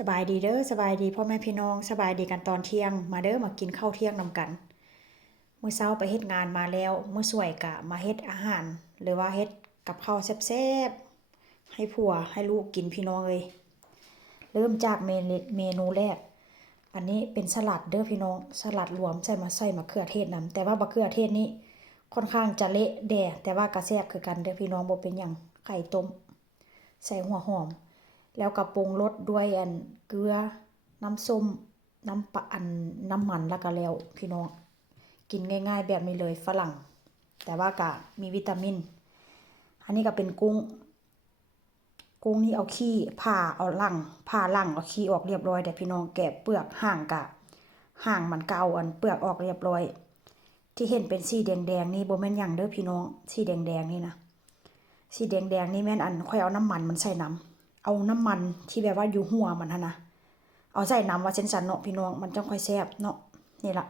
สบายดีเด้อสบายดีพ่อแม่พี่น้องสบายดีกันตอนเที่ยงมาเด้อมากินข้าวเที่ยงนำกันมื้อเช้าไปเฮ็ดงานมาแล้วมื้อสวยกะมาเฮ็ดอาหารหรือว่าเฮ็ดกับข้าวแซ่บๆให้ผัวให้ลูกกินพี่น้องเอ้ยเริ่มจากเมนูแรกอันนี้เป็นสลัดเด้อพี่น้องสลัดรวมใส่มะเขือเทศนำแต่ว่ามะเขือเทศนี้ค่อนข้างจะเละแด่แต่ว่าก็แซ่บคือกันเด้อพี่น้องบ่เป็นหยังไข่ต้มใส่หัวหอม แล้วก็ปรุงรสด้วยเกลือน้ำส้มน้ำปลาน้ำมันแล้วก็แล้วพี่น้องกินง่ายๆแบบนี้เลยฝรั่งแต่ว่าก็มีวิตามินอันนี้ก็เป็นกุ้งนี่เอาขี้ผ่าเอาผ่าหลังเอาขี้ออกเรียบร้อยแต่พี่น้องแกะเปลือกห่างมันเก่าเปลือกออกเรียบร้อยที่เห็นเป็นสีแดงๆนี่บ่แม่นหยังเด้อพี่น้องสีแดงๆนี่นะสีแดงๆนี่แม่นค่อยเอาน้ำมันมันใส่น้ำเอาน้ำมันที่แบบว่าอยู่หัวมันนะเอาใส่น้ำว่าเส้นสันเนาะพี่น้องมันจังค่อยแซ่บเนาะนี่ล่ะ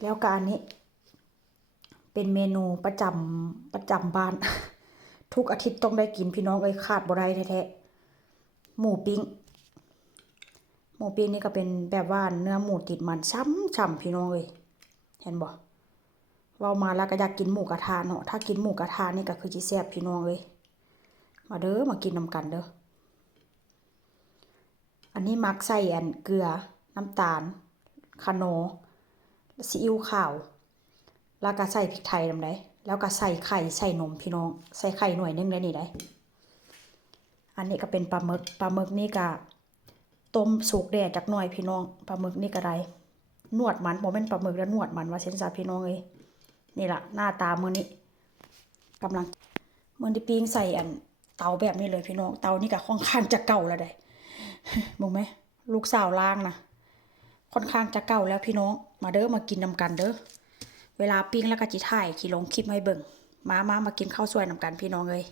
แล้วก็อันนี้เป็นเมนูประจำบ้าน ทุกอาทิตย์ต้องได้กินพี่น้องเอ้ยขาดบ่ได้แท้ๆหมูปิ้งนี่ก็เป็นแบบว่าเนื้อหมูติดมันช่ำพี่น้องเอ้ยเห็นบ่เว้ามาแล้วก็อยากกินหมูกระทะเนาะถ้ากินหมูกระทะนี่ก็คือสิแซ่บพี่น้องเอ้ยมาเด้อมากินนำกันเด้ออันนี้มักใส่เกลือน้ำตาลคะนอซีอิ๊วขาวแล้วก็ใส่พริกไทยนำได้แล้วก็ใส่ไข่ใส่นมพี่น้องใส่ไข่หน่วยนึงได้นี่ได้อันนี้ก็เป็นปลาหมึกนี่ก็ต้มสุกแดดจักหน่อยพี่น้องปลาหมึกนี่ก็ได้นวดมันบ่แม่นปลาหมึกแล้วนวดมันว่าเส้นซาพี่น้องเอ้ยนี่ล่ะหน้าตามื้อนี้กำลังมื้อที่ปิ้งใส่เตาแบบนี้เลยพี่น้องเตานี่ก็ค่อนข้างจะเก่าแล้วได้มึงไหมลูกสาวล่างนะค่อนข้างจะเก่าแล้วพี่น้องมาเด้อมากินนำกันเด้อเวลาปิ้งแล้วก็จิถ่ายขี่ลงคลิปให้เบิ่งมากินข้าวสวยนำกันพี่น้องเอ้ย